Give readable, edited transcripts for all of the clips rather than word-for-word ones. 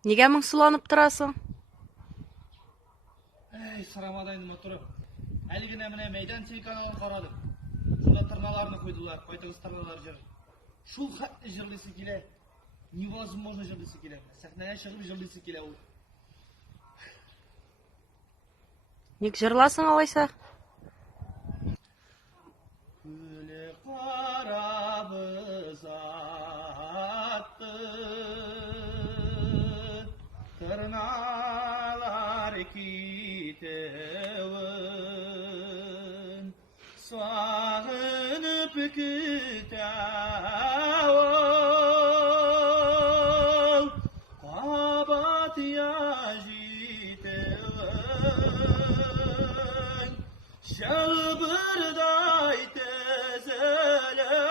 Неге моңсуланып торасың? Ey sıramadaydım oturup. Әлігіне міне мейдан телеканалын қарадым. Шуда тырналарını қойдылар, қайтыңыз тырналар жыр. Шул қатты жырлысы келе, невозможно жырлысы келе. Сахнaya шығып жырлысы келе ол. Ник жырласың алайса? Күлі қарабыз атты, тырналар кетеуін, сағынып күтәуін, қабатия жетеуін, şalbırday tezelep,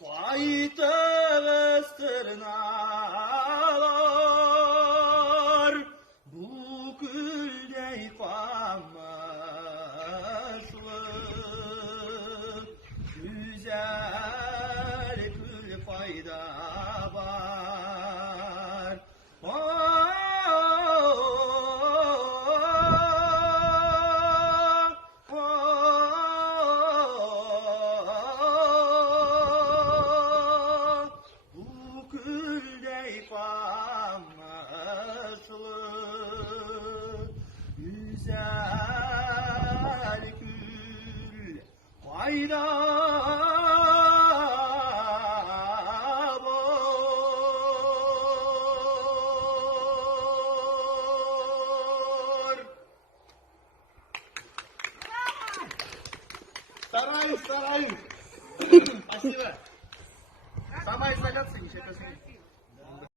kayıtağız tırnalar, bu küldey kamışlı, güzel kül fayda var. Güzel kül fayda var. Стараюсь. Спасибо. Самая изоляция, еще